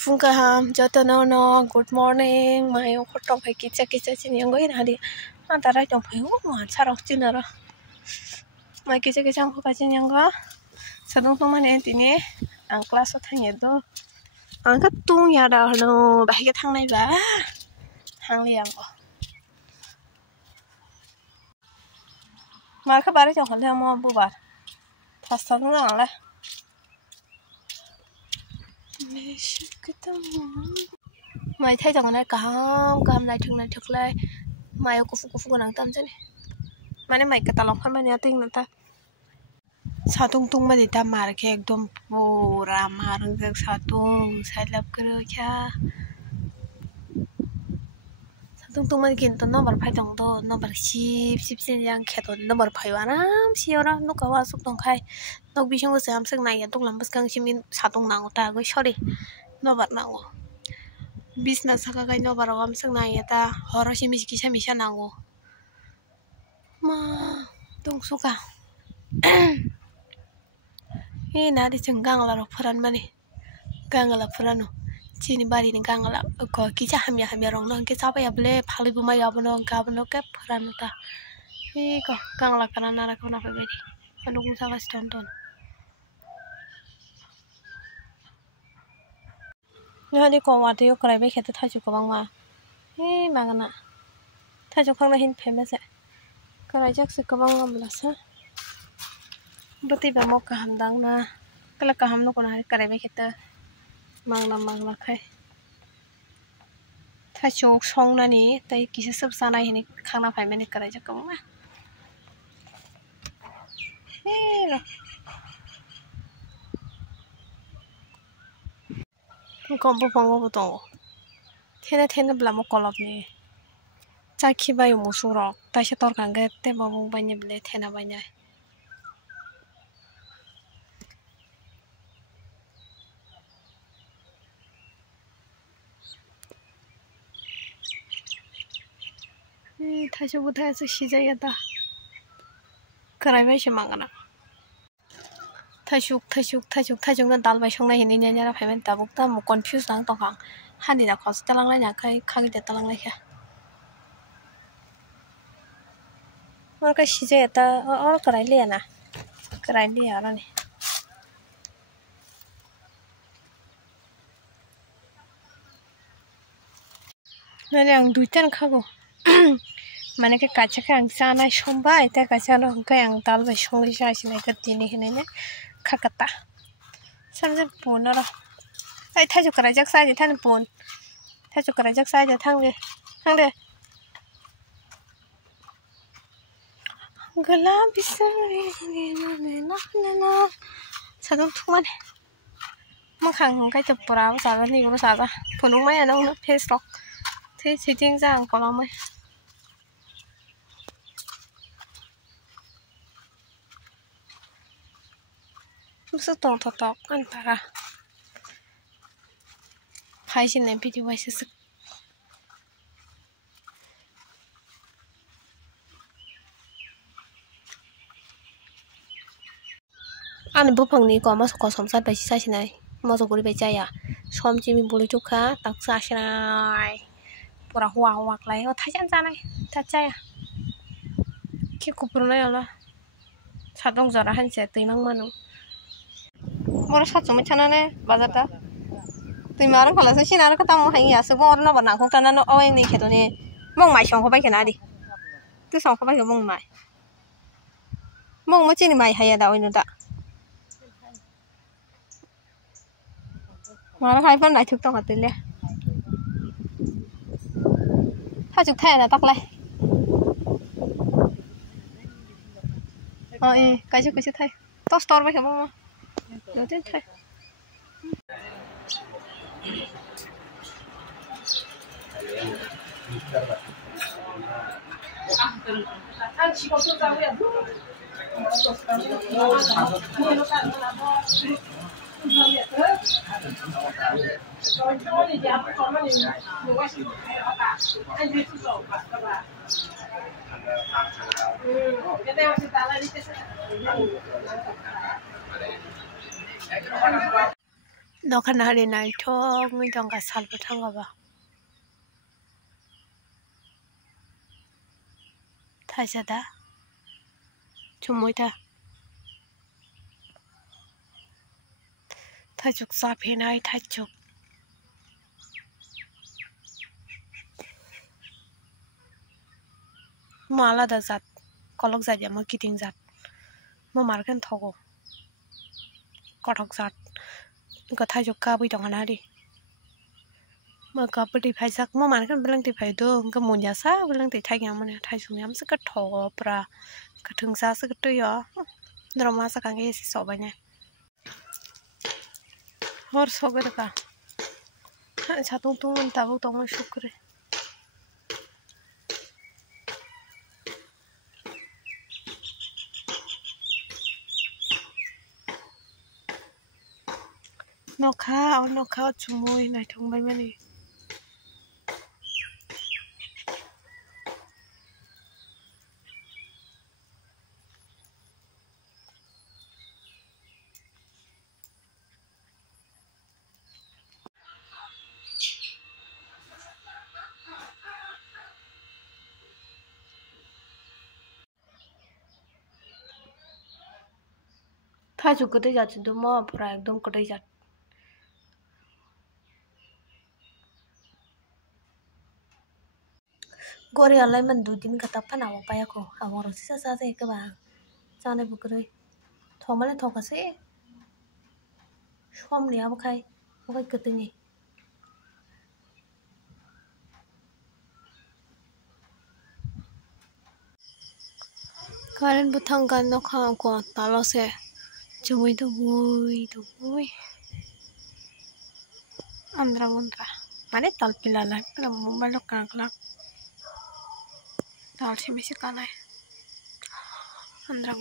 Fungkaham jotonono good morning mayo khotong phai kicha chini ngoi na di antara jong phai ma charok chinara mai kicha ang phuka chini nga sadong tong mane tini ang class thangye do ang ka tung ya da no bai ka thang nai ba hang li ang ko mai ka bare jong khale mo bu ba thasa ng ang la mày thấy chồng này cam này thực lại mày có phụ nàng tâm chứ này mà này mày cái tao lòng khăn mày nhớ tin ta sao tung mà đi ta mà cái ekdom pura marang jak satung sai lap kero cha tung mà kinto nomor phai tong do nomor sip sin yang kheto nomor phai wana siora no ka wa suk tong khai nok bisong se am sang nai tok lam bas kang simin satung nang ta go sorry nomor nang business saka kai nomor am sang nai ta horo simi kisha nango ma tung suka na di cenggang la rofaran mani gang la furano chini bari ni gang la ko kicha hamya rong nang ke sapa ya ble phali bu mai abono gabno ke furano ta ko gang la kana na ko na pe bedi anu ku sawas tonton ni ko wa te yo krai be khete thaju ko bang ma magana thaju khang na hin famous krai jak se ko bang ma la sa beti ba mo ka handang na kala ka hamno ko na kare be kheta mangla khai tha chok song na ni tai kisi sab sana hini khana phai mani kare ja ko ma ko bu pang bu to thena bla mo kolop ni cha khi bai mu su ro ta se tor kang ge te ba bu bai ni ble thena bai nya थाजो बुथाय से सिजाया दा करायबाय से मांगना थाजुक ना दाल bye संना हिनि न्यारा फायमेन दाबुक ता मु कन्फ्यूज नां तंखां हानि दा खस तलांलाय नाखाय खागि दे तलांलाय खा और का सिजाया ता और कराय लिया ना कराय लिया रानी नाले आं दुइटान खागो माने के काचा के आं जाना संबाय ता काचा नो हंखाय आं दाल बाय संलि जासिनाय का दिनि हिनायने खाकाता सामजे बन र ओइ थाजु कराय जाक सायदे थान बन थाजु कराय जाक सायदे थांदे गला बिसरि ना सादों थुमाने मोखां हंखाय तो पुरा जागा निगो जागा फुनुं माया नों फेस लक थै सिटिं जा आं कलामै musu tong tok antara phai sin ne video wai se an bupangni ko mas ko somsat bai sa sinai mojo guri bai jaya somjimi buli tukha tak sa sinai pura huwa klai o thajan janai ta jaya ki kupurnai ala sadong jara hanse tuimang manu moro satso mai chanane bazata tuimar khala se sinar ka tam hai ya se bor na bana ko tanano oi ni khetone mong mai song ko bai khana di tu song ko bai mong mai mo chini mai haya da oi no da mà hai bên này thực tông hạt tiền lẹ, hai chục thẻ là tóc lại, cái chục thẻ, tóc store vậy không đầu tiên thẻ, Nokan hari nai thong mi dong ka sal patang ba. Thai sada. Chumoi ta. Thai chuk sa phe nai thai chuk. Mala da zat. Kolok zat ya ma kiting zat. Ma markan thogo. Kothok zat. Ko thai chuk ka bui dong ana di. Ma ka pati phai sak ma markan belang ti phai do ka mun ya sa belang ti thai yang ma ne thai sum yam sa ka thogo pra. Ka thung sa sa ka tu yo. Drama sa ka nge si so ba ne. Hor so ga ka. Cha tung tung ta bu tong shukre. Nó khá chung môi này thông bay mani था जो कटे जाते तो माँ पूरा एकदम कटे जाते गोरे अल्लाह मन 2 दिन का तप्पा ना वो पाया को हमारे से साथ एक बार जाने बुकरे थोमले थोका से शुम लिया बखाई बखाई कते नहीं कारण बुथंग का नखा को तालो से चुमुई तो बुई अंदरा माने ताल पिला ला पिला मोबाइल कागला ताल से में से काना है अंदरा